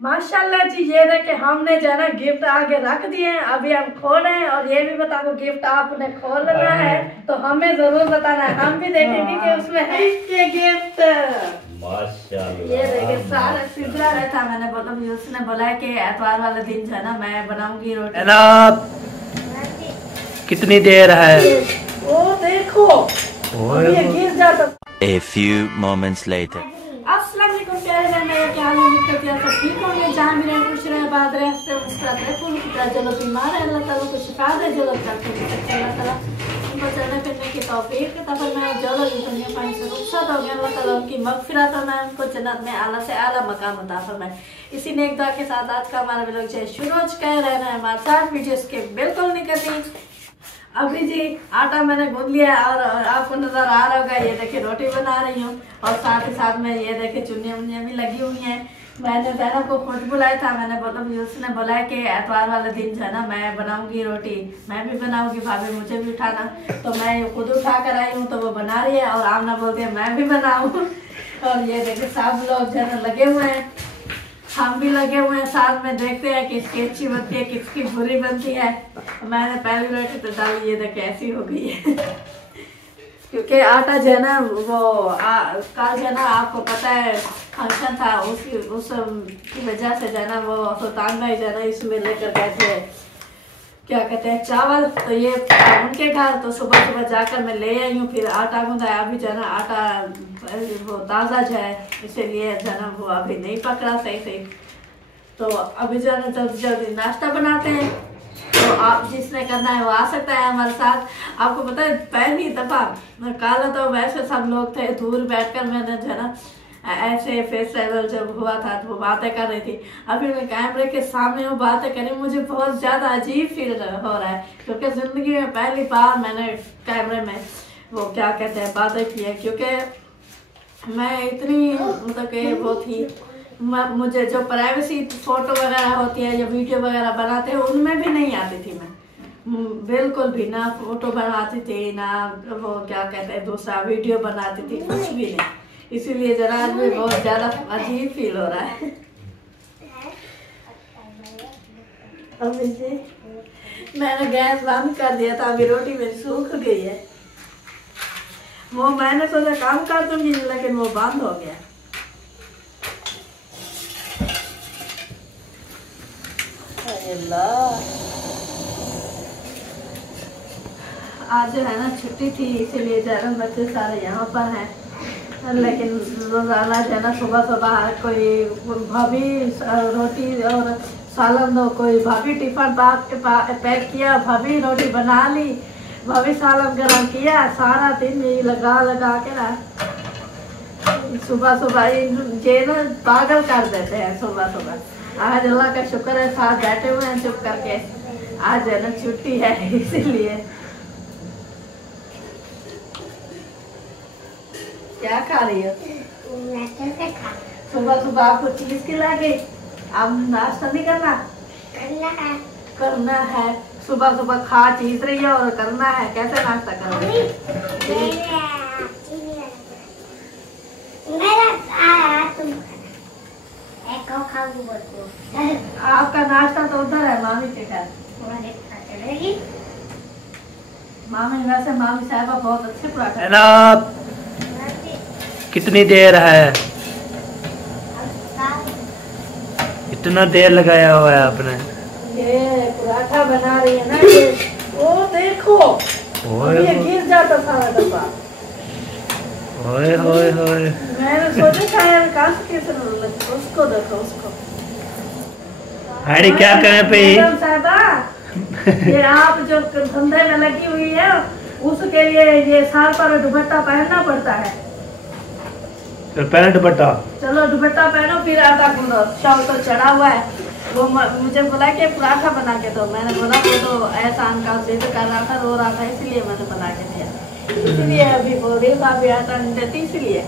माशाल्लाह जी, ये देखे हमने जो है ना गिफ्ट आगे रख दिए हैं। अभी हम खोल रहे हैं और ये भी बताओ गिफ्ट आपने खोलना है तो हमें जरूर बताना है, हम भी देखेंगे कि उसमें है क्या गिफ्ट। माशाल्लाह ये देखिए सारा सिलसिला रहा था। मैंने बोला उसने बोला कि एतवार वाले दिन जो है ना मैं बनाऊंगी रोटी। कितनी देर है? वो देखो ये गिर जाता। A few moments later. अस्सलाम वालेकुम प्यारे बहन, मेरे क्या हाल है? सब ठीक होंगे, जहाँ भी रहे खुश रहे, बात रहे, हंसते मुस्कुराते रहे, फूल की तरह। जो लोग बीमार है अल्लाह ताला को शिफा दे, जो लोग करते हैं अल्लाह ताला उनको चलने फिरने की तौफीक दे। तब मैं जो लोग दुनिया पानी से रुखसत हो गए अल्लाह ताला उनकी मगफिरत फरमाए, उनको जन्नत में आला से आला मकाम अता फरमाए। इसी नेक दुआ के साथ आज का हमारा व्लॉग जो है शुरू कह रहे हैं हमारे साथ वीडियो के बिल्कुल नहीं करती। अभी जी आटा मैंने गूंद लिया और आपको नजर आ रहा होगा, ये देखिए रोटी बना रही हूँ और साथ ही साथ में ये देखिए चुनिया मुनिया भी लगी हुई हैं। मैंने जैनब को खुद बुलाया था, मैंने बोला उसने बोला कि एतवार वाले दिन जो है ना मैं बनाऊंगी रोटी, मैं भी बनाऊंगी, भाभी मुझे भी उठाना। तो मैं खुद उठा कर आई हूँ तो वो बना रही है और आमना बोलती है मैं भी बनाऊँ। और ये देखिए सब लोग जो है ना लगे हुए हैं, हम भी लगे हुए हैं साथ में, देखते हैं किसकी अच्छी बनती है किसकी बुरी बनती है। मैंने पहली रोटी तो डाली, ये देखिए ऐसी हो गई है। क्योंकि आटा जो है ना वो कल जो है ना आपको पता है फंक्शन था, उसकी वजह से जो है ना वो सुल्तान भाई जो है ना इसमें लेकर गए थे क्या कहते हैं चावल, तो ये उनके घर। तो सुबह सुबह जाकर मैं ले आई हूँ, फिर आटा गूंदा। अभी जो है ना आटा वो ताज़ा जो है इसीलिए जो है ना वो अभी नहीं पकड़ा सही से। तो अभी जो है ना जल्दी जल्दी नाश्ता बनाते हैं। तो आप जिसने करना है वो आ सकता है हमारे साथ। आपको पता है पहली दफ़ा कल तो वैसे सब लोग थे दूर बैठकर, मैंने जो है ना ऐसे फेस्टिवल जब हुआ था तो वो बातें कर रही थी। अभी मैं कैमरे के सामने वो बातें करी, मुझे बहुत ज़्यादा अजीब फील हो रहा है क्योंकि ज़िंदगी में पहली बार मैंने कैमरे में वो क्या कहते हैं बातें की है। क्योंकि मैं इतनी मतलब कि वो थी, मुझे जो प्राइवेसी फ़ोटो वगैरह होती है या वीडियो वगैरह बनाते हैं उनमें भी नहीं आती थी मैं, बिल्कुल भी ना फ़ोटो बनाती थी ना वो क्या कहते हैं दूसरा वीडियो बनाती थी, कुछ भी नहीं। इसीलिए जरा आज भी बहुत ज्यादा अजीब फील हो रहा है। अभी जी मैंने गैस बंद कर दिया था, अभी रोटी मेरी सूख गई है। वो मैंने सोचा काम कर दूंगी लेकिन वो बंद हो गया। आज जो है ना छुट्टी थी इसीलिए जरा बच्चे सारे यहाँ पर हैं, लेकिन रोजाना जो है ना सुबह सुबह कोई भाभी रोटी और सालन दो, कोई भाभी टिफिन पैक किया, भाभी रोटी बना ली, भाभी सालन गरम किया, सारा दिन यही लगा लगा के ना सुबह सुबह ये ना पागल कर देते हैं सुबह सुबह। आज अल्लाह का शुक्र है साथ बैठे हुए हैं चुप करके, आज है ना छुट्टी है इसीलिए। क्या खा रही हो? सुबह सुबह आपको चीज खिला गई, अब नाश्ता नहीं करना? करना है। सुबह सुबह खा चीज रही है और करना है, कैसे नाश्ता करोगे? आपका नाश्ता तो उधर है मामी के घर। मामी वैसे मामी साहबा बहुत अच्छे पराठा। कितनी देर है? इतना देर लगाया हुआ है आपने? ये पराठा बना रही है ना ये, वो देखो ये गिर जाता सारा डब्बा। ओए होए होए, मैंने सोचा शायद काश कैसे उसको देखो उसको। अरे क्या करें पे साहबा ये आप जो धंधे में लगी हुई है उसके लिए ये साल पर दुपट्टा पहनना पड़ता है। पहना दुपट्टा? चलो दुपट्टा पहनो फिर आटा गूंदो, शाम तो चढ़ा हुआ है। वो मुझे बोला कि पराठा बना के दो, मैंने बोला वो तो एहसान का जिद कर रहा था, रो रहा था, इसलिए मैंने बना के दिया। इसलिए अभी बोल रही भाभी आटा नहीं देती इसलिए।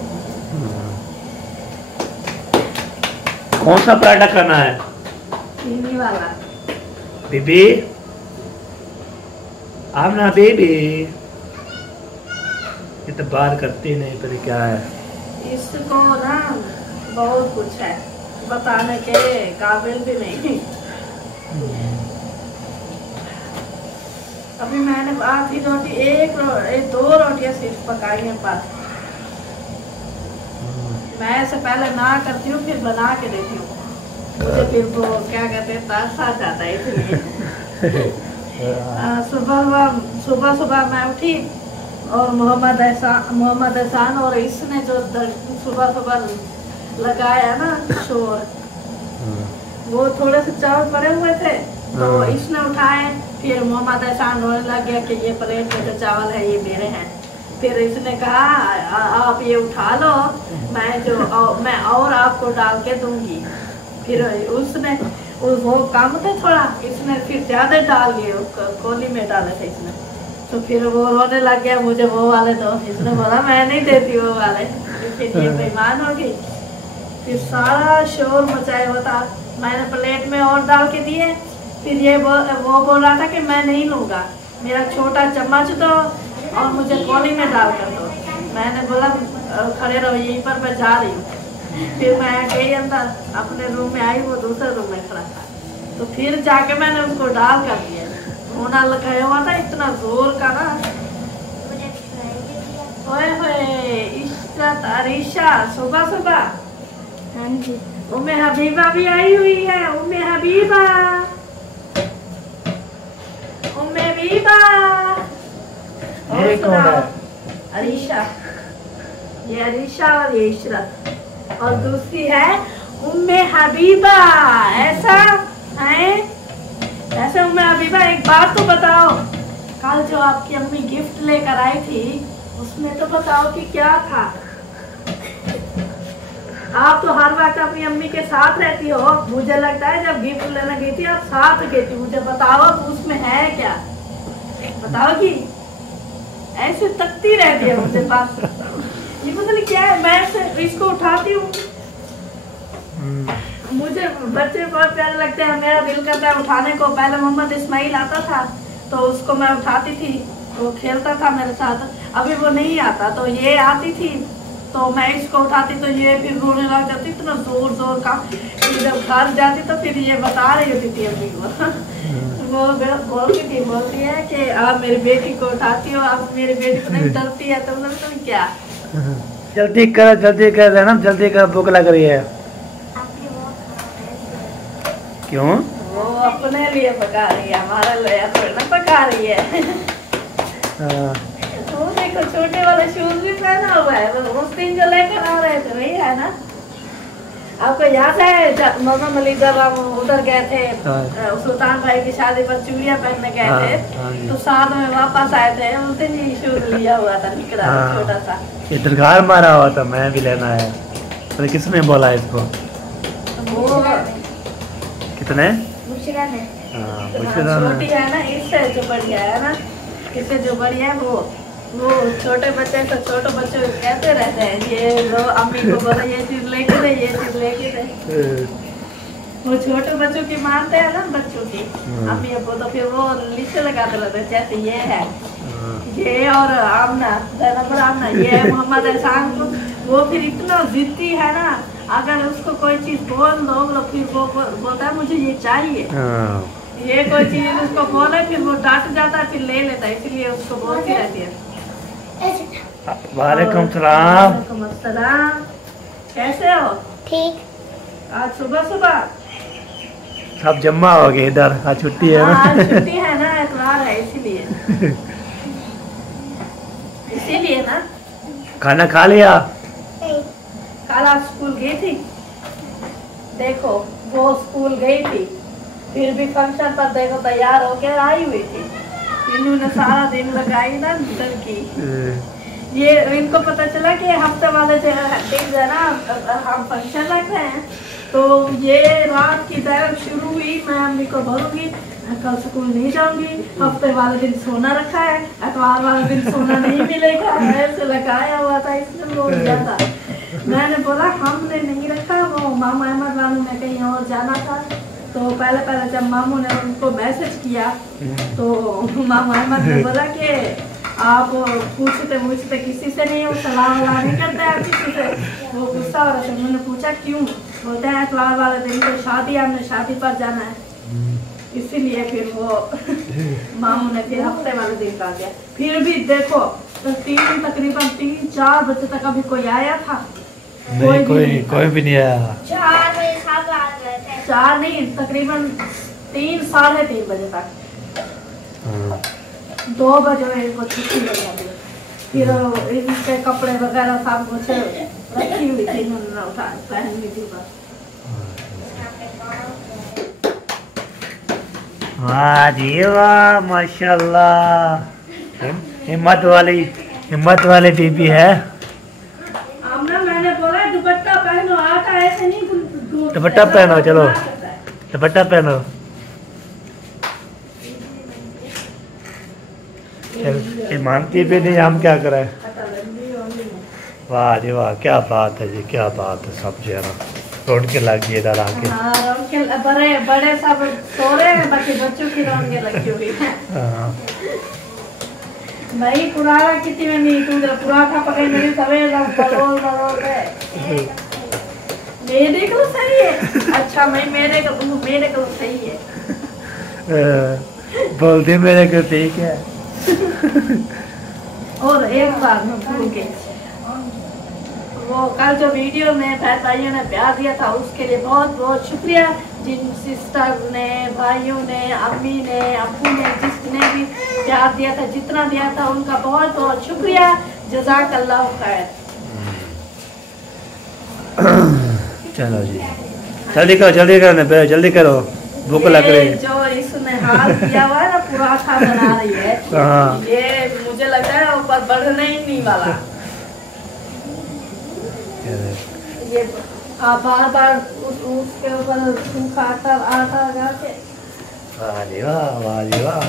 कौन सा पराठा करना है? चीनी वाला। बीबी आमना बेबी, ये तो बात करती नहीं, पर क्या है इसको ना बहुत कुछ है। बताने के काबिल भी नहीं। अभी मैंने आधी रोटी दो रोटियां सिर्फ पकाई हैं बस। मैं ऐसे पहले ना करती हूँ फिर बना के देती हूँ, मुझे फिर वो क्या कहते हैं तरस आ जाता है इसलिए। सुबह सुबह मैं उठी और मोहम्मद एहसान और इसने जो सुबह सुबह लगाया ना शोर, वो थोड़े से चावल पड़े हुए थे तो इसने उठाए, फिर मोहम्मद एहसान रोने लग गया कि ये प्लेट में जो चावल है ये मेरे हैं। फिर इसने कहा आप ये उठा लो, मैं और आपको डाल के दूंगी। फिर उसने वो कम थे थोड़ा, इसने फिर ज्यादा डाल लिए, कोली में डाले थे इसने। तो फिर वो रोने लग गया मुझे वो वाले दो, इसने बोला मैं नहीं देती वो वाले, फिर ये बेईमान हो गई। फिर सारा शोर मचाया हुआ था, मैंने प्लेट में और डाल के दिए। फिर ये वो बोल रहा था कि मैं नहीं लूँगा, मेरा छोटा चम्मच दो और मुझे कोली में डाल कर दो। मैंने बोला खड़े रहो यहीं पर, मैं जा रही हूँ। फिर मैं गई अंदर, अपने रूम में आई, वो दूसरे रूम में खड़ा था। तो फिर जाके मैंने उसको डाल कर दिया, रोना लगाया हुआ था इतना जोर का ना। ओए होए इश्रत अरीशा सुबह सुबह। हाँ जी, उम्मे हबीबा भी आई हुई है, उम्मे हबीबा, उम्मे हबीबा। ये कौन है? अरीशा, ये अरीशा और ये इशरत, और दूसरी है उम्मे हबीबा। ऐसा है, ऐसे उम्मे हबीबा एक बात तो बताओ, कल जो आपकी अम्मी गिफ्ट लेकर आई थी उसमें तो बताओ कि क्या था। आप तो हर वक्त अपनी अम्मी के साथ रहती हो, मुझे लगता है जब गिफ्ट लेने गई थी आप साथ गई थी। मुझे बताओ उसमें है क्या, बताओ कि ऐसे तकती रहती है मुझे पास। ये पता नहीं क्या है, मैं इसको उठाती हूँ, मुझे बच्चे बहुत प्यारे लगते हैं, मेरा दिल करता है उठाने को। पहले मोहम्मद इस्माइल आता था तो उसको मैं उठाती थी, वो खेलता था मेरे साथ। अभी वो नहीं आता तो ये आती थी तो मैं इसको उठाती तो ये फिर रोने लग जाती इतना जोर जोर का। फिर जब घर जाती तो फिर ये बता रही होती थी अम्मी को। वो बोलती है कि आप मेरी बेटी को उठाती हो, आप मेरी बेटी को नहीं डरती है। तो मतलब तुम क्या, जल्दी कर जैनब, जल्दी कर, भूख लग रही है। क्यों? वो अपने लिए पका रही है, हमारा लिए थोड़ी ना पका रही है। वो देखो छोटे वाले शूज भी पहना हुआ है, वो उस दिन जो लेकर आ रहे थे वही है ना। आपको याद है मामा मलिक जब हम उधर गए थे सुल्तान भाई की शादी पर चूड़ियां पहनने गए थे, तो साथ में वापस आए थे, उस दिन ही शूज लिया हुआ था निकला छोटा सा। ये दरगार मारा हुआ था, मैं भी लेना है। तो किसने बोला इसको? वो कितने? बुशरा ने। बुशरा ने। छोटी है ना, इससे जो बढ़िया है ना, इससे जो बढ़िया है वो छोटे बच्चे तो छोटे बच्चे कहते रहते हैं ये लो अम्मी को बोलो ये चीज लेके दे, ये चीज लेके दे। वो छोटे बच्चों की मानते हैं ना, बच्चों की अम्मी अब तो फिर वो लिस्ट लगाते रहते जैसे ये है, ये और आमना आमना, ये है मोहम्मद एहसान को। वो फिर इतना जिद्दी है ना, अगर उसको कोई चीज बोल दो फिर वो बोलता है मुझे ये चाहिए। ये कोई चीज उसको बोले फिर वो डांट जाता है, फिर ले लेता है, इसलिए उसको बोलती रहती है। वालेकुम सलाम। वालेकुम अस्सलाम, कैसे हो? ठीक। आज सुबह सुबह सब जमा हो गए इधर, आज छुट्टी है ना। आज छुट्टी है ना, इतवार है इसीलिए ना। खाना खा लिया? कल आप स्कूल गई थी, देखो वो स्कूल गई थी फिर भी फंक्शन पर देखो तैयार होकर आई हुई थी। इन्होंने सारा दिन लगाई ना डर की। ये इनको पता चला कि हफ्ते वाले जो दिन है ना हम फंक्शन रख रहे हैं, तो ये रात की तरफ शुरू हुई, मैं अम्मी को बोलूँगी कल स्कूल नहीं जाऊंगी, हफ्ते वाले दिन सोना रखा है, इतवार वाले दिन सोना नहीं मिलेगा, ऐसे लगाया हुआ था इसने बहुत ज़्यादा। मैंने बोला हमने नहीं रखा, वो मामा अहमद वालों ने कहीं और जाना था। तो पहले जब मामू ने उनको मैसेज किया तो मामा अहमद ने बोला कि आप पूछते किसी से नहीं हो, सलाह नहीं करते आप किसी से। वो गुस्सा हो रहा था, मैंने पूछा क्यों, बोलते हैं इतवार वाले दिन को शादी, हमने शादी पर जाना है, इसीलिए फिर वो मामू ने फिर हफ्ते वाले दिन का दिया। फिर भी देखो तो तकरीबन 3-4 बजे तक अभी कोई आया था? नहीं, कोई भी नहीं आया। 4 नहीं, तकरीबन 3-3:30 बजे तक। 2 बजे इनको छुट्टी लग जाती है। फिर इनके कपड़े वगैरह सब कुछ रखी हुई थी, उन्होंने उठा पहन हुई थी बस। वाह जी वाह, माशाल्लाह, हिम्मत वाली बीबी है। मैंने बोला दुपट्टा पहनो, आता ऐसे नहीं, दुपट्टा पहनो, चलो दुपट्टा पहनो। ये मानती भी नहीं, हम क्या करें। वाह जी वाह, क्या बात है जी, क्या बात है। सब जो है ना रोड के लग गए इधर आके। बड़े सब सो रहे हैं, बाकी बच्चों की रौनकें लगी हुई है। भाई पुराना कितनी में नहीं, तुम पुराना पकड़ नहीं सवेर बरोल है। मेरे को सही है। अच्छा मैं मेरे को सही है। बोलते मेरे को ठीक है। और एक बार मैं भूल गई, वो कल जो वीडियो में बहन भाइयों ने प्यार दिया था उसके लिए बहुत बहुत शुक्रिया। जिन सिस्टर ने, भाइयों ने, अम्मी ने, अब्बू ने, जिसने भी प्यार दिया था, जितना दिया था, उनका बहुत बहुत शुक्रिया। जज़ाकल्लाह खैर। चलो जी, जल्दी करो, जल्दी करो, भूख लग रही है। जो इसने हाल किया हुआ है ना, पराठा बना रही है, ये मुझे लगता है ऊपर बढ़ने ही नहीं वाला। ये बार बार उसके ऊपर सूखा आटा लगा के। वाह जी वाह, वाह जी वाह।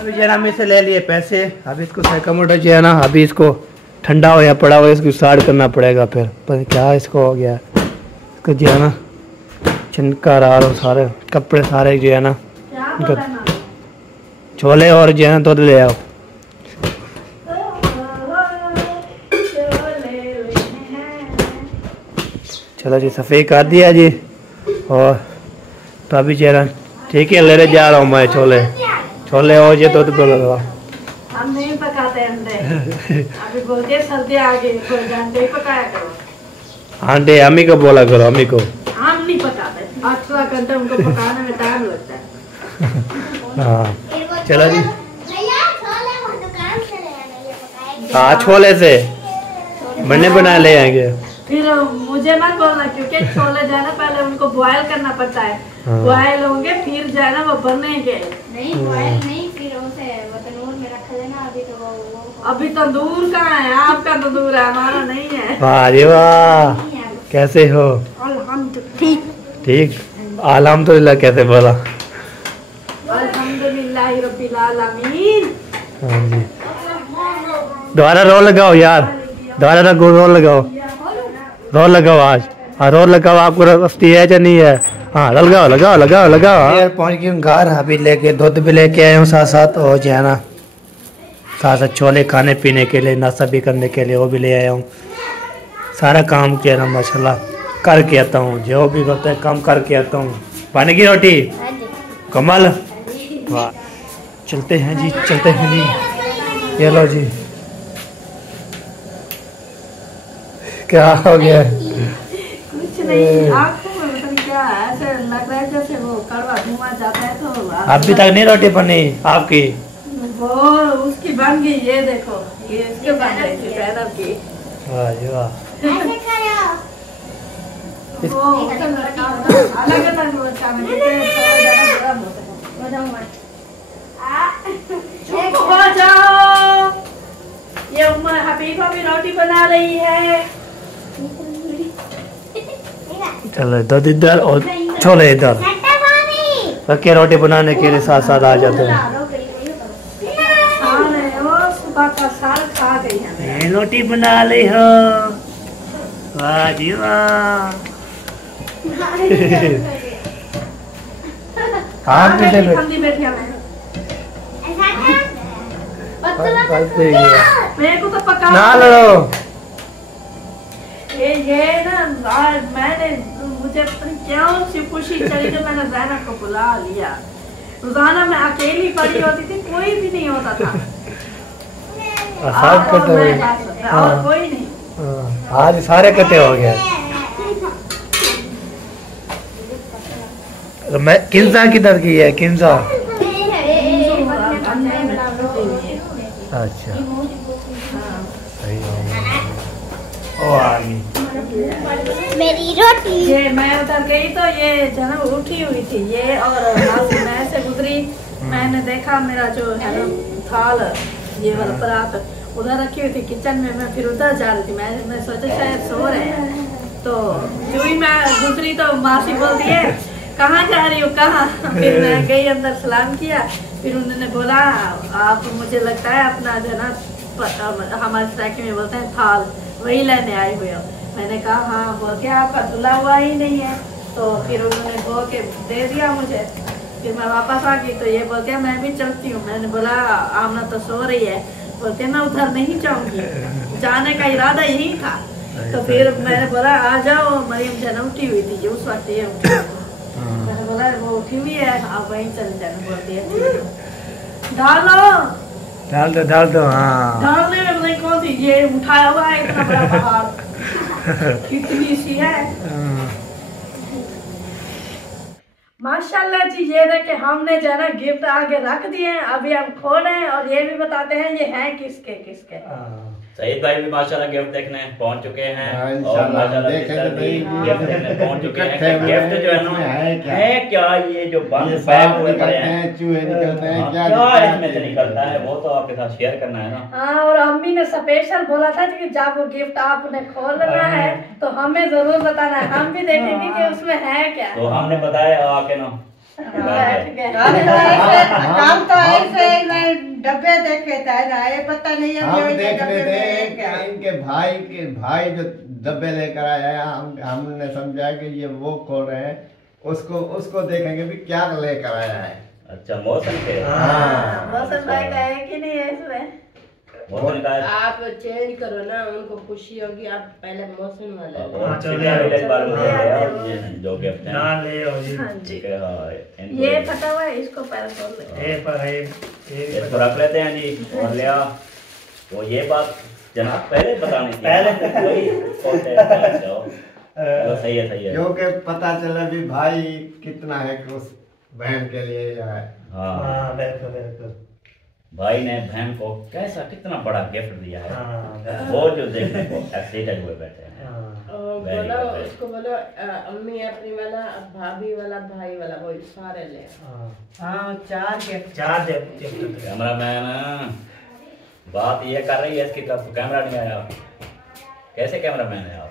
अभी जरा में से ले लिए पैसे, अभी इसको साइकोमोटर जो है ना, अभी इसको ठंडा हो या पड़ा हुआ इसको स्टार्ट करना पड़ेगा। फिर पर क्या इसको हो गया, इसको जो है ना चिनका रहा, सारे कपड़े सारे जो है ना, छोले और जो है ना दूध ले आओ। चलो जी, सफ़ेद कर दिया जी। और तो अभी जरा ठीक है, ले जा रहा हूँ मैं छोले और ये दूध को लगा। हम नहीं पकाते अंडे। अभी बोलते सर्दी आ गई, अंडे पकाया करो। अंडे अम्मी को बोला करो, अम्मी को। हम नहीं पकाते, 18 घंटे उनको पकाने में टाइम लगता है। हाँ चलो जी, हाँ छोले से बने बनाए ले आएंगे। फिर मुझे मत बोलना, क्योंकि छोले जो है ना पहले उनको बॉयल करना पड़ता है। बॉयल होंगे फिर जो है ना वो बनेंगे। नहीं बॉयल नहीं, फिर उसे तंदूर में रख देना। अभी तो वो अभी तंदूर कहाँ है? आपका तंदूर है, हमारा नहीं है। वाह जी वाह, कैसे हो? ठीक। अल्हम्दुलिल्लाह कैसे बोला? अल्हम्दुलिल्लाह रब्बिल आलमीन। हाँ जी, दोबारा रोल लगाओ यार, दोबारा रोल लगाओ, रोल लगाओ आज। हाँ रोल लगाओ, आपको रस्ती है या नहीं है? हाँ लगाओ। यार पहुँच गए घर, अभी लेके दूध भी लेके आए हूँ साथ और जो है ना साथ छोले खाने पीने के लिए, नाश्ता भी करने के लिए वो भी ले आया हूँ। सारा काम किया ना माशाल्लाह करके आता हूँ, जो भी करता है काम करके आता हूँ। बन गई रोटी कमाल, वाह। चलते हैं जी, ये लो जी। क्या हो गया? कुछ नहीं, आँखों में पता नहीं क्या है, ऐसे लग रहा है जैसे वो कड़वा धुआं जाता है। तो अभी तक नहीं रोटी बनी आपकी? वो उसकी बन गई, ये देखो, ये इसके बन रही थी पैदल की। वाह जी वाह। वो अलग हो जाओ। ये उम्र हबीबा भी रोटी बना रही है। चलो दूध इधर और छोले इधर, रखे रोटी बनाने के लिए साथ साथ आ जाते हैं। सुबह का साल खा गई है, रोटी बना ली हो, वाह जी वाह। हाँ मेरे को तो पका ना लड़ो। ये ना आज मैंने मुझे पता नहीं क्यों सी खुशी चली तो मैंने ज़ैनब को बुला लिया। रोजाना मैं अकेली पड़ी होती थी, कोई भी नहीं होता था। सब कटे हुए। और कोई नहीं। आज सारे कटे हो गए। तो मैं किंजा किधर की है? किंजा अच्छा सही ओ आ गई मेरी रोटी। ये मैं उधर गई तो ये जन्म उठी हुई थी ये, और मैं से गुजरी, मैंने देखा मेरा जो है ना थाल ये वाला परात उधर रखी हुई थी किचन में। मैं फिर उधर जा रही थी, मैं सोचा शायद सो रहे हैं। तो जो ही मैं गुजरी तो मासी बोलती है कहाँ जा रही हो कहाँ? फिर मैं गई अंदर सलाम किया। फिर उन्होंने बोला आप मुझे लगता है अपना जो ना हमारे सराइकी में बोलते हैं थाल, वही लेने आए हुए हो। मैंने कहा हाँ। बोल के आपका धुला हुआ ही नहीं है। तो फिर उन्होंने बोल के दे दिया मुझे। फिर मैं वापस आ गई तो ये बोलते हैं मैं भी चलती हूँ। मैंने बोला आमना तो सो रही है। बोलते मैं उधर नहीं जाऊंगी, जाने का इरादा यही था। तो फिर मैंने बोला आ जाओ, मरियम जन उठी हुई थी उस वक्त ये उठी। मैंने बोला वो उठी हुई है आप वहीं चले जाना। बोलती है डाल दो हाँ। डालने में नहीं कौन सी ये उठाया हुआ है इतना बड़ा पहाड़ कितनी सी है। माशाल्लाह जी। ये देखे हमने जो है ना गिफ्ट आगे रख दिए हैं, अभी हम खोल रहे हैं और ये भी बताते हैं ये हैं किसके किसके। सईद भाई भी माशाल्लाह गिफ्ट देखने पहुंच चुके हैं और माशाल्लाह गिफ्ट देखने पहुंच चुके हैं। गिफ्ट जो है ना है क्या ये जो बंद पैक हुए पड़े हैं, चूहे निकलते हैं, क्या इसमें से निकलता है वो तो आपके साथ शेयर करना है ना। हाँ, और अम्मी ने स्पेशल बोला था कि जब वो गिफ्ट आपने खोलना है तो हमें जरूर बताना है, हम भी देखेंगे कि उसमें है क्या। तो हमने बताया आके ना हम तो ऐसे डब्बे देखे थे ना, ये पता नहीं हम देख रहे थे इनके भाई जो डब्बे लेकर आया है, हमने समझा कि ये वो खोल रहे हैं, उसको देखेंगे भी क्या लेकर आया है। अच्छा मौसम के मौसम भाई का है कि नहीं है इसमें? मौसम का आप चेंज करो ना, उनको खुशी होगी। आप पहले मौसम वाला जो गिफ्ट है ना ले आओ जी। हाँ जी। ये फटा हुआ है, इसको पहले खोल ले। इसको रख लेते हैं जी और ले आओ। तो ये बात जनाब पहले बतानी थी, तो सही है जो कि पता चला भी भाई कितना है कि उस बहन के लिए जो है। हाँ बिल्कुल भाई ने बहन को कैसा कितना बड़ा गिफ्ट दिया है, वो जो देखने को एक्साइटेड हुए बैठे हैं। बोलो उसको, बोलो अम्मी अपनी वाला, भाभी वाला, भाई वाला, वो सारे ले। हाँ चार गिफ्ट। कैमरामैन बात ये कर रही है इसकी तरफ कैमरा नहीं आया। कैसे कैमरामैन है आप?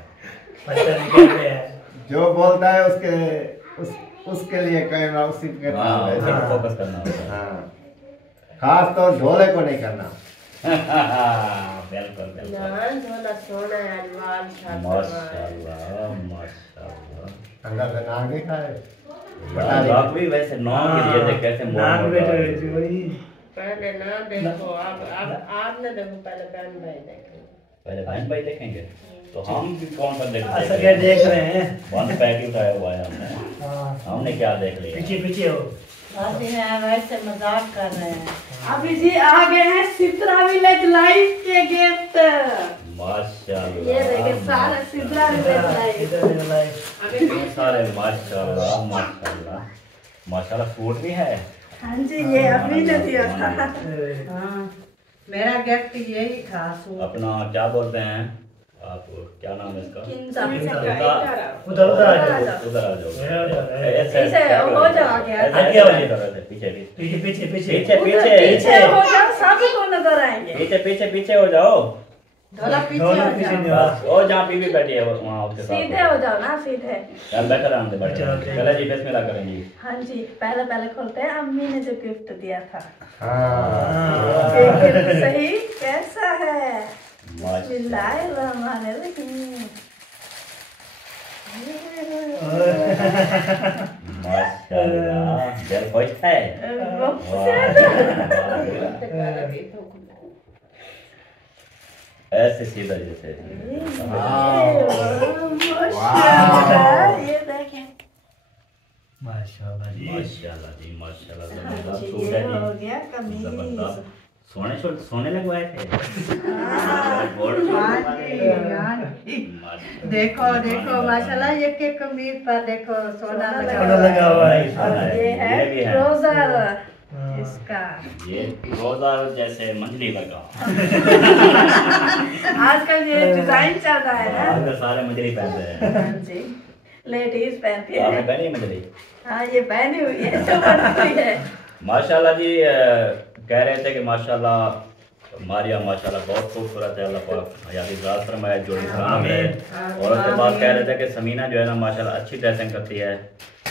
जो बोलता है उसके लिए कैमरा उसी के फोकस करना होता है। खास तो ढोले को नहीं करना। बिल्कुल सोना अंदर से नाग भी खाए। आप भी वैसे नॉन के लिए थे कैसे पहले ना देखो, आपने देखो पहले बहन भाई देखेंगे। तो हम भी कौन सा देख रहे हैं। वन पैक उठाया हुआ है हमने क्या देख लिया। पीछे हो वैसे मजाक कर रहे हैं। अभी जी आ गए हैं सिद्रा विलेज लाइफ के गिफ्ट। माशाल्लाह ये देखिए सारे सिद्रा विलेज लाइफ। अभी सारे माशाल्लाह माशाल्लाह माशाल्लाह सूट भी है। हाँ जी, ये अभी ने दिया था। हाँ मेरा गिफ्ट यही था। अपना क्या बोलते हैं आप, क्या नाम है इसका? उधर आ जाओ हो जाओ आगे पीछे हो जाओ, सभी को नजर आएंगे। पीछे हो जाओ। पीछे ओ जहाँ बीवी बैठी है वहाँ उसके साथ सीधे हो जाओ ना, सीधे। यार बैठा आराम से बैठा। चलो जी बिस्मिल्लाह करें जी। हाँ जी, पहले खोलते हैं अम्मी ने जो गिफ्ट दिया था। सही कैसा है? बिस्मिल्लाहिर्रहमानिर्रहीम। माशाल्लाह दिल खुश है। ऐसे सीधा जैसे। ये देखें माशाल्लाह जी, माशाल्लाह जी, माशाल्लाह, जबरदस्त जी, सूट ये है हो जी, गया कमीज। जबरदस्त। सोने लगवाए थे। गोल्ड माशाल्लाह। देखो देखो माशाल्लाह ये के कमीज पर देखो सोना सोना लगा हुआ है। और ये ये भी है है। रोजर हाँ। इसका। ये रोजा जैसे मंजली लगा। आजकल ये डिजाइन चल रहा है ना। आजकल सारे मंजली पहनते हैं। हाँ जी, लेडीज पहनती आपने है। पहनी मंजली? हाँ ये पहनी हुई है, तो बनती है। माशाल्लाह जी, कह रहे थे कि माशाल्लाह मारिया माशाल्लाह बहुत खूबसूरत है, अल्लाह पाक हयाती ज़ात फरमाए, जोड़ी सलामत है। और उसके बाद कह रहे थे कि समीना जो है ना माशाल्लाह अच्छी ड्रेसिंग करती है,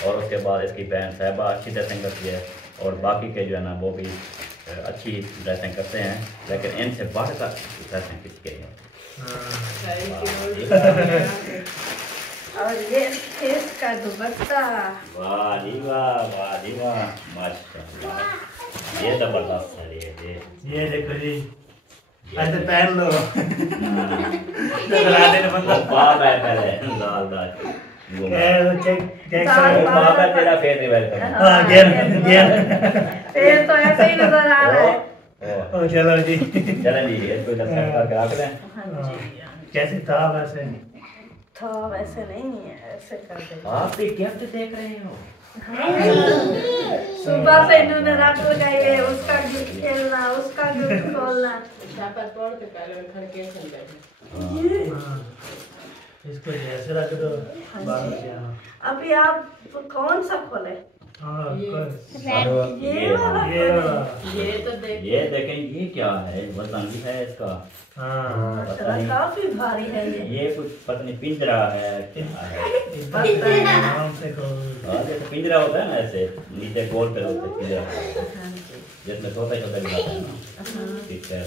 और उसके बाद इसकी बहन साहिबा अच्छी ड्रेसिंग करती है, और बाकी के जो है ना वो भी अच्छी ड्रेसिंग करते हैं, लेकिन इनसे बढ़कर ड्रेसिंग किसकी है। और ये इसका दुपट्टा। वाह जी वाह, वाह जी वाह, माशाल्लाह, ये जबरदस्त है। ये देखो जी, ऐसे पहन लो। नजर आने वो पाप है पहले लाल दाल वो चेक चेक पाप है तेरा फेस रिवाइव करना। हाँ गेम फिर तो ऐसे ही नजर आ रहा है। ओ चलो जी, चलें जी, इसको दर्शन करके रख लें। हाँ जी, कैसे था वैसे? तो वैसे नहीं है, ऐसे कर दे। आप भी गिफ्ट देख रहे हो? सुबह से इन्होंने रात लगाई है, उसका गिफ्ट खेलना, उसका गिफ्ट खोलना। छापर तोड़ के पहले में खड़के चल गए। हाँ, इसको जैसे रख दो बाहर से। हाँ अभी आप कौन सा खोले? हाँ ये ये वाला ये खोले? ये तो देख ये देखें, ये क्या है, वजन भी है इसका। हाँ माशाल्लाह काफी भारी है ये। ये कुछ पता नहीं पिंजरा है क्या है। आराम से करो। हाँ, जैसे पिंजरा होता है ना, ऐसे नीचे गोल पे होता है पिंजरा, जिसमें छोटे छोटे भी आते हैं ना, ठीक है।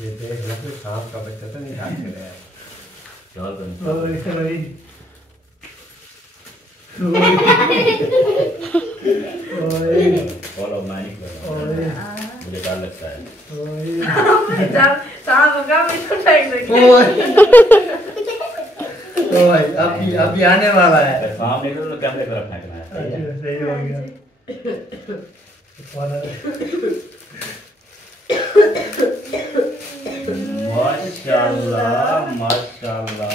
ये देख लो कि सांप का बच्चा तो नहीं खाते रहे। चल बन। और इसे वही फॉलो मैं नहीं कर रहा, ओए मुझे डर लगता है। ओए जब सांप होगा भी तो फेंक देंगे। ओए अभी आने वाला है। अगर सामने तो कैमरे पर फेंकना है, सही है। सही हो गया। माशाल्लाह माशाल्लाह,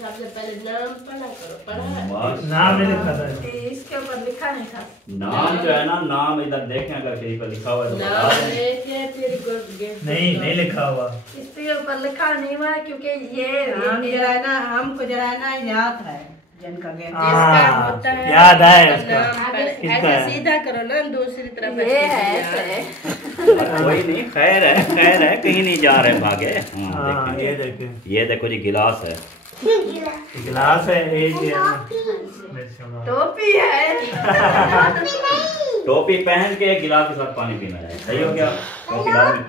सबसे पहले नाम पढ़ा करो, पढ़ा है? नाम नहीं लिखा था। इसके ऊपर लिखा नहीं था। नाम जो है ना, नाम इधर देखें अगर कहीं पर लिखा हुआ है तो बता नाम दें। लेके तेरी गिफ्ट नहीं लिखा हुआ। इसके ऊपर लिखा नहीं हुआ है, क्योंकि ये हम जरा ना हमको जरा ना याद है जिनका गिफ्ट हाँ, जिसका होता है याद है उसका उसका। नाम किसका ऐसे है? सीधा करो ना, दूसरी तरफ ये ऐसे है सीधा। ऐसे। कोई नहीं, खैर है, कहीं नहीं जा रहे भागे। हाँ देखें। ये देखें, ये देखो जी, गिलास है। गिलास है एक ये। टोपी है। टोपी पहन के गिलास के साथ पानी पीना है, सही हो गया? तो गिलास में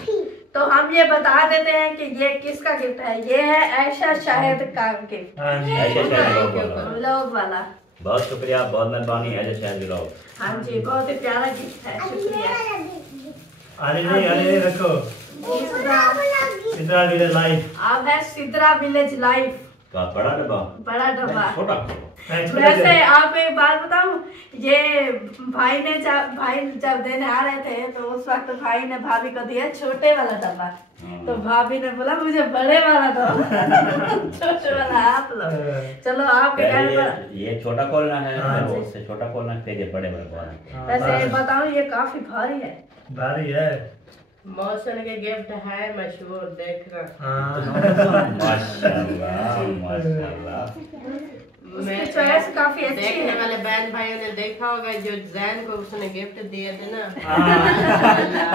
तो हम ये बता देते हैं कि ये किसका गिफ्ट है। ये है ऐशा शाहिद का गिफ्ट, हाँ जी ऐसे शायद लोग बोला। लोग वाला। बहुत शुक्रिया, बहुत मेहरबानी, ऐसे शायद लोग। हाँ जी, बहुत ही प्यारा गिफ्ट है, शुक्रिया। अरे नहीं रखो। इधर विलेज लाइफ। अब है सिद्रा विलेज लाइफ, का बड़ा डब्बा, बड़ा डब्बा। छोटा। वैसे आपको एक बात बताऊं, ये भाई जब देने आ रहे थे तो उस वक्त भाई ने भाभी को दिया छोटे वाला डब्बा, तो भाभी ने बोला मुझे बड़े वाला दो। छोटे वाला आप लो। चलो आपके कहने पर पहले ये छोटा खोलना है, फिर उससे छोटा खोलना है, फिर ये बड़े वाला खोलना है। वैसे बताऊं ये काफी भारी है। भारी है। मौसम के गिफ्ट है मशहूर, देखना। हाँ माशाल्लाह माशाल्लाह। उसकी चॉइस काफी अच्छी देखने है। वाले बहन भाइयों ने देखा होगा जो जैन को उसने गिफ्ट दिए थे ना,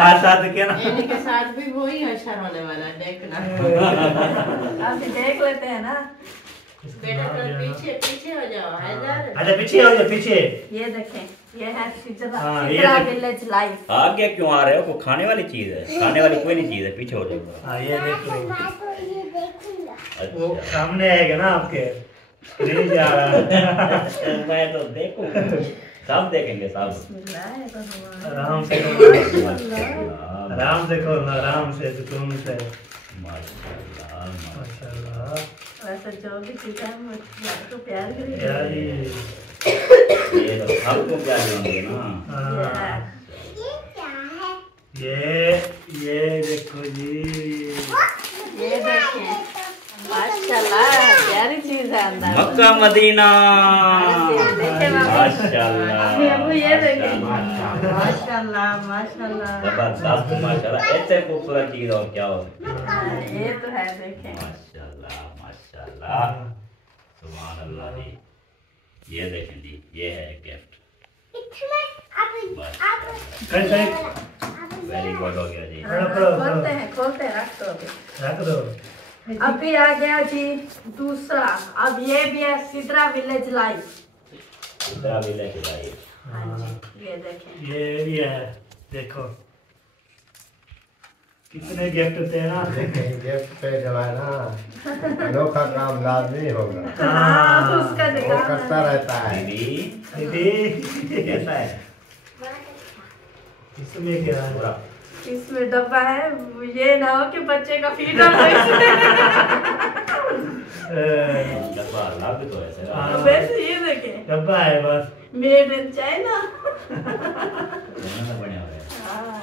आज साथ क्या ना। इनके साथ भी वही हशर होने वाला है, देखना। अभी देख लेते हैं ना। बेटा थोड़ा पीछे पीछे हो जाओ हैदर। अच्छा पीछे हो जाओ, पीछे। ये देखें, ये है सिद्रा हाँ, ये सिद्रा देख- विलेज लाइफ। आगे क्यों आ रहे हो? वो खाने वाली चीज है, खाने वाली कोई नहीं चीज है, पीछे हो जाओ। हाँ ये देखो, वो अच्छा, सामने आएगा ना आपके, नहीं जा रहा। मैं तो देखूं, सब देखेंगे सब। आराम से करो, माशाल्लाह, आराम से करो, आराम से सुकून से। माशाल्लाह माशाल्लाह। वैसे जो भी चीज़ है मुझे तो प्यार करेगी। प्यारी। ये तो सबको प्यार होंगे ना। हाँ। ये देखो जी। ये देखिए माशाल्लाह प्यारी चीज है अंदर। मक्का मदीना देखे माशाल्लाह। अबू ये देखिए माशाल्लाह माशाल्लाह जबरदस्त माशाल्लाह। ऐसे खूबसूरत चीज और क्या हो। ये तो है देखें माशाल्लाह माशाल्लाह सुभान अल्लाह जी। ये देखें जी ये है गिफ्ट। वेरी गुड हो गया जी। खोलते हैं रख दो अभी। रख दो। अभी आ गया जी दूसरा। अब ये भी है Sidra village life. Sidra village life. हाँ जी ये देखें। ये भी है देखो कितने गिफ्ट थे ना। देखें गिफ्ट पे जो है ना अनोखा काम लाजमी होगा। हाँ उसका वो दिखा करता रहता है। दीदी कैसा है इसमें क्या है? पूरा इसमें डब्बा है। ये ना हो कि बच्चे का फीडर हो इसमें। डब्बा अलग तो ऐसे हाँ। वैसे ये देखें डब्बा है बस। Made in China. बढ़िया हो गया। हाँ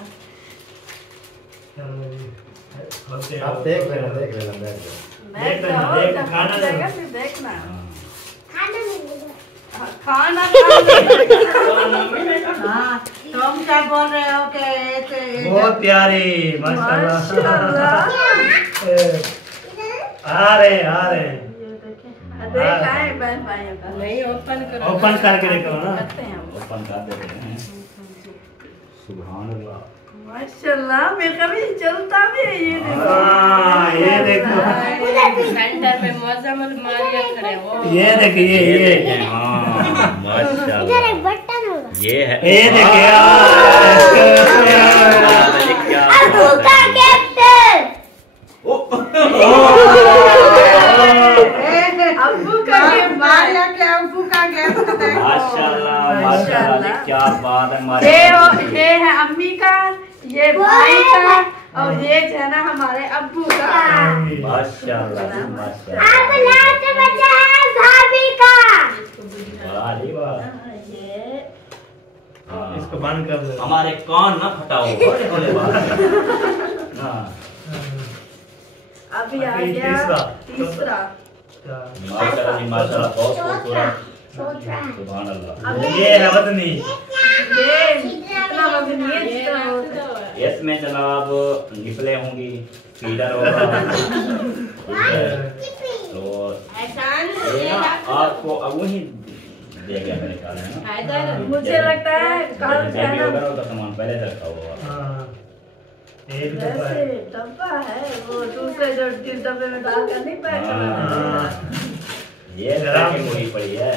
चलो जी। होते आप हैं। देख लेना देख लेना। देखना, खाना देखना देना। देखना हाँ। खाना हाँ तुम क्या बोल रहे हो कि बहुत प्यारी माशाल्लाह। माशाल्लाह। आ रहे ये देखें देख आए बहन भाइयों का। नहीं ओपन करो ओपन करके देखो ना। करते हैं हम। ओपन कर देते हैं। सुभान अल्लाह। माशाल्लाह मेरे कभी चलता भी है ये देखो। हाँ ये देखो सेंटर में मौजम मारिया खड़े हो ये देखिए ये ये देखें हाँ माशाल्लाह। ये है ये देखिए अब्बू का गिफ्ट मारिया के अब्बू का गिफ्ट देखो माशाल्लाह माशाल्लाह क्या बात है हमारे। ये है अम्मी का, ये भाई का और ये जो है ना हमारे अब्बू का। माशाल्लाह माशाल्लाह। वाह जी वाह। ये हाँ। इसको बंद कर दो। हमारे कान ना फटाओ होले होले बात। हाँ अभी आ अभी गया तीसरा। माशाल्लाह जी माशाल्लाह बहुत खूबसूरत। सुभान अल्लाह। ये है वतनी। ये इतना वजनी है जितना होता है। इसमें जनाब निपले होंगी फीडर होगा। तो ये ना आपको अब वही देगा मेरे ख्याल है ना। मुझे लगता है कल जैसे भी होगा ना उसका सामान पहले से रखा होगा। हाँ एक डब्बा वैसे है। डब्बा है वो दूसरे जो जिस डब्बे में डालकर नहीं पैक करना हाँ। ये पैकिंग हुई पड़ी है।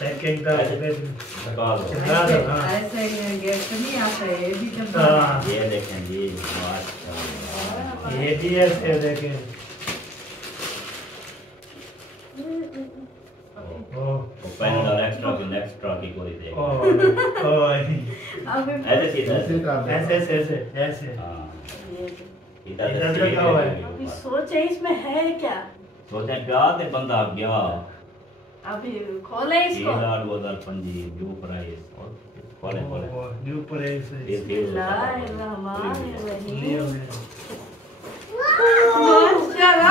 पैकिंग का निकाल दो। हाँ ऐसे गिफ्ट नहीं आते ये भी जब हाँ। ये देखें जी माशाल्लाह। ये भी ऐसे देखें। पहले तो एक्स्ट्रा की गोली देगा। अभी ऐसे सीधा इसी तरह ऐसे ऐसे ऐसे ऐसे। हाँ ये इधर से इधर सीधे लगा हुआ है। अभी सोचे इसमें है क्या। सोचे प्यार से बंदा गया अभी खोले इसको। 2025 ब्लू प्राइस और खोले खोले न्यू प्राइस ये है। फिर बिस्मिल्लाहिर्रहमानिर्रहीम।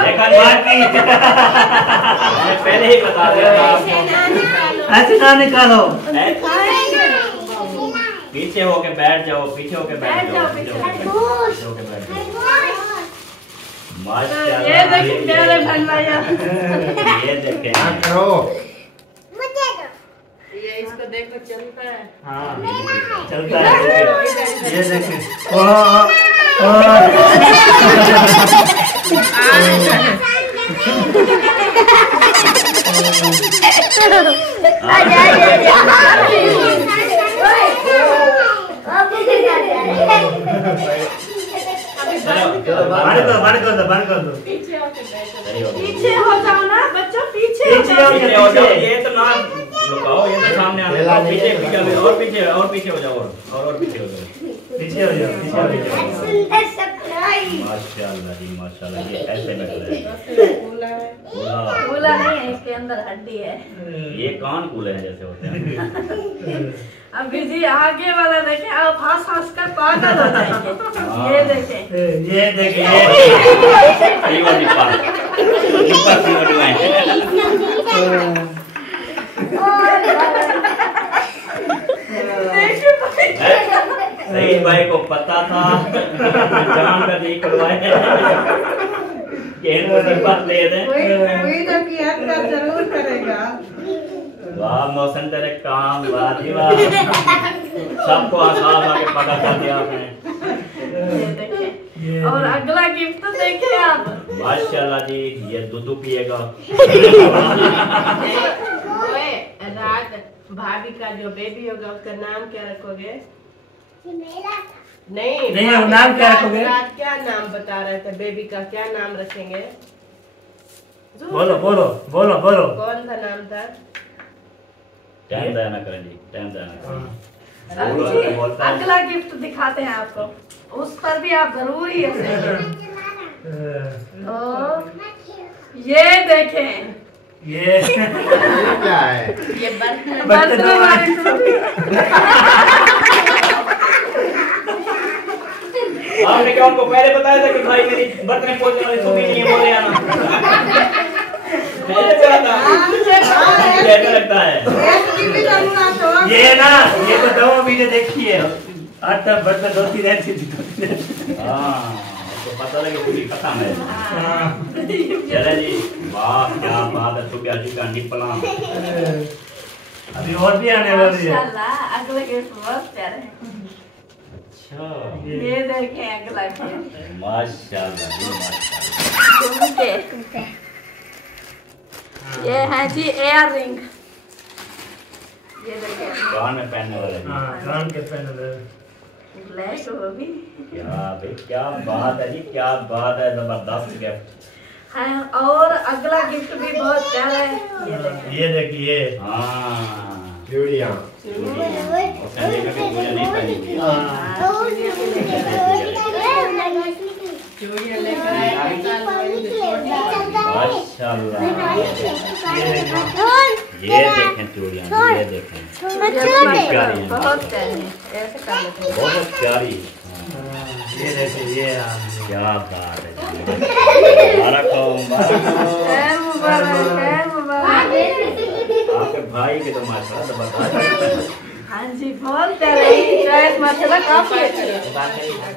देखा नहीं मैंने पहले ही बता दिया था आपको। ऐसे ना निकालो। पीछे होके बैठ जाओ पीछे होके बैठ जाओ पीछे पीछे होके बैठ जाओ। ये माशाल्लाह देखिए प्यारे भंडाया। ये देखें क्या करो। ये इसको देखो चलता है हाँ चलता है। ये देखिए। बंद कर दो। पीछे होके बैठो सही हो गया। पीछे हो जाओ ना बच्चों पीछे हो पीछे जाओ। हो पीछे हो जाओ ये तो ना लुकाओ ये तो सामने आने दो। पीछे पीछे और पीछे हो जाओ और पीछे हो जाओ और पीछे हो जाओ। पीछे हो जाओ, पीछे हो जाओ। सुंदर सरप्राइज। माशाल्लाह जी माशाल्लाह, ये ऐसे में है फूला है। फूला नहीं है, इसके अंदर हड्डी है। ये कान कूले हैं जैसे होते हैं। अभी जी आगे वाला देखें, आप हंस हंस कर पागल हो जाएंगे। ये देखें, ये देखिए, सीवर निपाल सीवर डुआएं। सईद भाई को पता था, जान कर नहीं करवाए कि इनको निपात ले दें। कोई ना की हरकत जरूर करेगा। वाह मोहसिन तेरे काम, वाह जी वाह, सबको आसाम आके पता कर दिया आपने। ये देखें। और अगला गिफ्ट तो देखें आप। माशाल्लाह जी, ये दूध पिएगा। ओए, रात भाभी का जो बेबी होगा उसका नाम क्या रखोगे? नहीं नहीं, नाम क्या रखोगे? रात क्या नाम बता रहे थे, बेबी का क्या नाम रखेंगे? बोलो बोलो बोलो बोलो। कौन सा नाम था? टाइम जाया ना करें जी, टाइम जाया ना करें। अभी जी अगला गिफ्ट दिखाते हैं आपको, उस पर भी आप जरूर ही हंसेंगे। तो ये देखें, ये क्या है? ये बर्तन बर्तनों वाली टोपी। आपने क्या उनको पहले बताया था कि भाई मेरी बर्तन पोंछने वाली सुबह नहीं है, बोले आना। मैंने चला था, कैसा लगता है? ये ना, ये तो दो वीडियो देखी है। आज तक बर्तन धोती रहती थी। हाँ, तो पता लगे पूरी खत्म है। चले जी, वाह क्या बात है, सुबह जी का निपला। अभी और भी आने वाली है। माशाल्लाह, अगले गिफ्ट बहुत प्यारे हैं। अच्छा, ये देखें अगला गिफ्ट। माशाल्लाह जी माशाल्लाह। झुमके। ये है जी एयर रिंग। ये देखें, कान में पहनने वाले जी। हाँ, कान के पहन। ब्लैक वो भी क्या भाई, क्या बात है जी, क्या बात है, जबरदस्त गिफ्ट। है। और अगला गिफ्ट भी बहुत प्यारा है। ये देखें। ये देखिए। हाँ, चूड़ियाँ। उसने देखा कि पूजा नहीं पहनी हुई है। चूड़ियाँ लेकर आए माशाल्लाह, ये देखें चूड़ियाँ, ये देखें कितनी प्यारी हैं, बहुत प्यारी है। ऐसे कर लेते हैं। बहुत प्यारी। ये देखिए, ये क्या बात है जी, मुबारक हो, मुबारक हो। है मुबारक, है मुबारक। आपके भाई के तो माशाल्लाह जबरदस्त। हाँ जी, बहुत प्यारे चॉइस, माशाल्लाह काफी अच्छी है।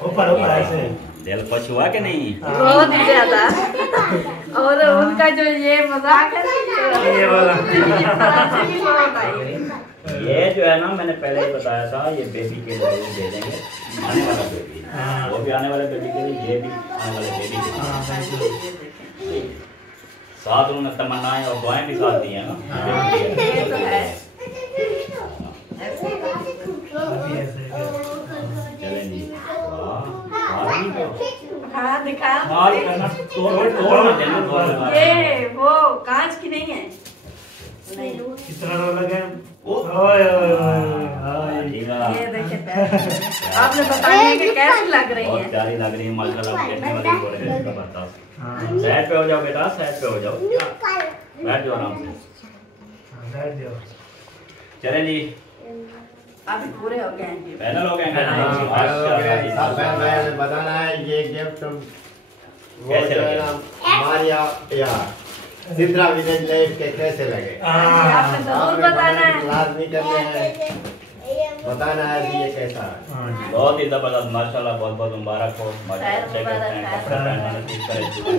ऊपर ऊपर ऐसे। दिल खुश हुआ कि नहीं? बहुत ज्यादा। और उनका जो ये मजाक है, ये वाला। भी बहुत आई। ये जो है ना, मैंने पहले ही बताया था, ये बेबी के लिए दे देंगे, आने वाला बेबी, वो भी आने वाले बेबी के लिए, ये भी आने वाले बेबी के लिए। साथ उन्होंने तमन्नाएं और दुआएं भी साथ दी हैं ना। ये तो है। चलें जी, हाँ दिखा। तोड़ देना, तोड़ देना। ये वो कांच की नहीं है। नहीं, कितना रोल लगे? ओए ओए ओए। ये देखे पैर। आपने बताया कि कैसी लग रही बहुत है। प्यारी लग रही है माशाल्लाह, देखने वाली बोल रहे हैं जबरदस्त। साइड पे हो जाओ बेटा, साइड पे हो जाओ, बैठ जाओ आराम से। बैठ जाओ। चलें जी, अभी पूरे हो गए हैं। पैनल हो गए सब मैंने बताना है ये गिफ्ट वो कैसे जो है लगे? ना मारिया या सिद्रा विलेज लाइफ के कैसे लगे? आपने जरूर बताना है। लाजमी करने हैं, बताना है कि ये कैसा है। बहुत ही जबरदस्त माशाल्लाह, बहुत बहुत मुबारक हो। माशाल्लाह अच्छे करते हैं, कपड़े पहनना नसीब करे, जुते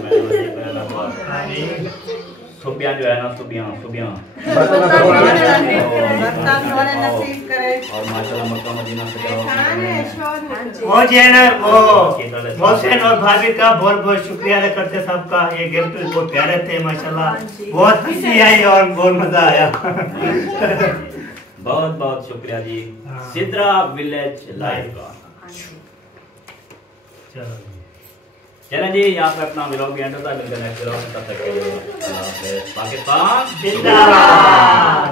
पहनना नसीब करे। सुबियां जो है ना, सुबियां बर्तन धोने नसीब करे। और माशाल्लाह मक्का मदीना से जाओ। वो जो है ना, वो मोहसिन और भाभी का बहुत बहुत शुक्रिया अदा करते सबका। ये गिफ्ट बहुत प्यारे थे माशाल्लाह, बहुत हंसी आई और बहुत मजा आया। बहुत बहुत शुक्रिया जी, सिद्रा विलेज लाइव का। चलें जी, यहाँ पे अपना व्लॉग भी एंड होता है। मिलकर नेक्स्ट व्लॉग में, तब तक के लिए अल्लाह हाफ़िज़। पाकिस्तान जिंदाबाद।